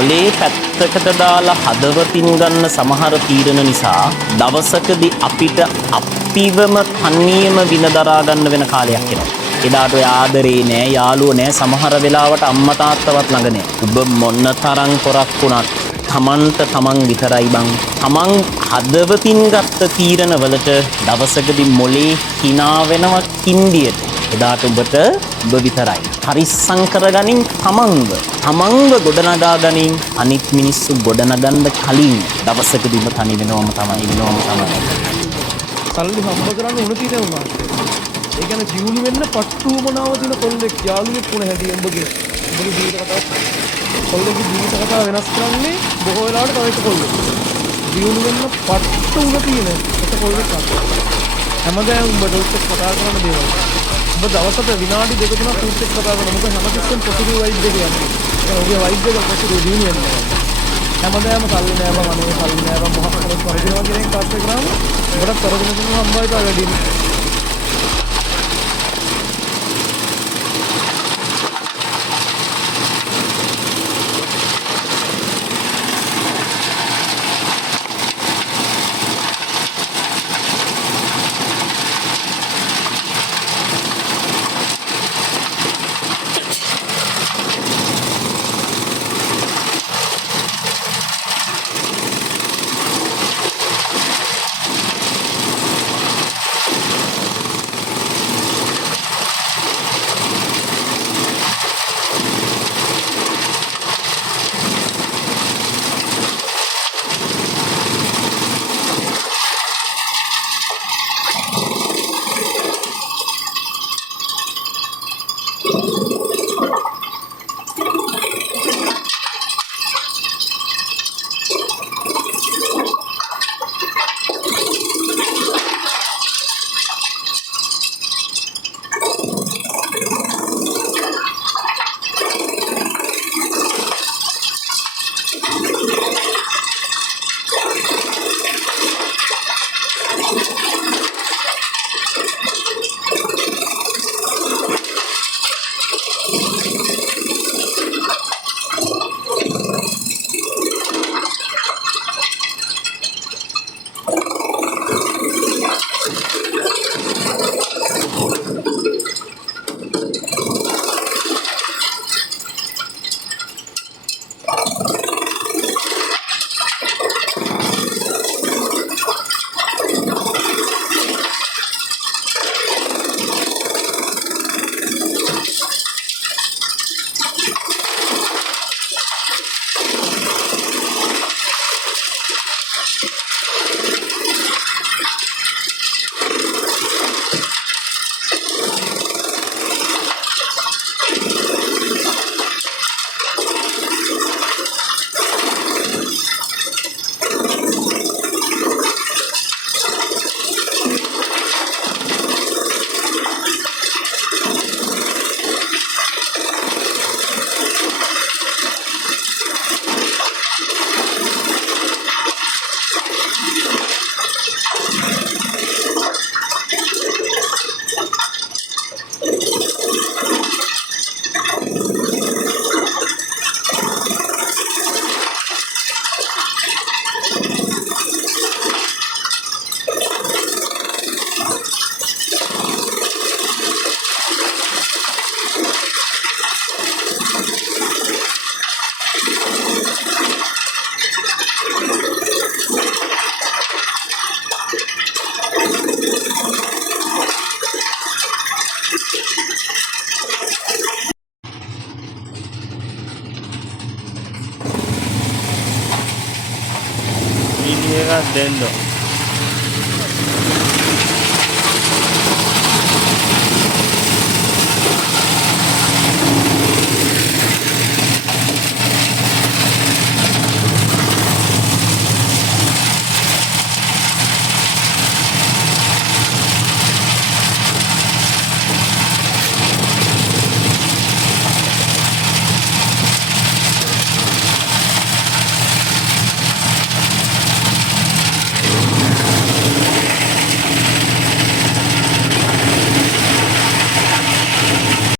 මොලේ පැත්තකට දාලා හදවතින් ගන්න සමහර තීරණ නිසා දවසකදී අපිට අපිවම තනියම වින දරා ගන්න වෙන කාලයක් එනවා. එදාට ඔය ආදරේ නෑ, යාළුවෝ නෑ, සමහර වෙලාවට අම්මා තාත්තවත් ළඟ නෑ. ඔබ මොන තරම් පොරක් වුණත් තමන්ට තමන් විතරයි බං. තමන් හදවතින් ගත්ත තීරණ වලට දවසකදී මොලේ hina වෙනවා කින්ඩියට. එදාට ඔබට ඔබ විතරයි. පරිස්සම් කරගනින් තමන්ව. තමන්ව ගොඩනගා ගනින් අනිත් මිනිස්සු ගොඩනගන්න කලින් දවසකදීම තනි වෙනවම තමයි. සල්ලි හම්බ කරන්න උන තියෙන උනා. ඒ කියන්නේ ජීවුණු වෙන්න පට්ටු මනාව දින කොල්ලෙක් යාළුවෙක් වුණ හැටි උඹගේ ජීවිත කතාව. කොල්ලෙක්ගේ ජීවිත කතාව වෙනස් කරන්නේ බොහෝ වෙලාවට තව එක කොල්ලෙක්. ජීවුණු වෙන්න පට්ටු උන තියෙන එක කොල්ලෙක් අත. හැමදාම උඹට උත් කතා කරන දේවල්. ඔබ දවසට විනාඩි 2-3ක් උත් කතා කරන මොකද හැමතිස්සෙම පොසිටිව් වයිබ් එක යන්නේ. ඒ ඔබේ වයිබ් එක පොසිටිව් ජීවුණු වෙනවා. හැමදාම සල්ලි නෑ බං අනේ සල්ලි නෑ බං මොහොතකට පරිදිනවා කියන එක තාත්තේ කරාම ඔබට කරගෙන යන හම්බයි තා වැඩි. එකක් දෙන්න.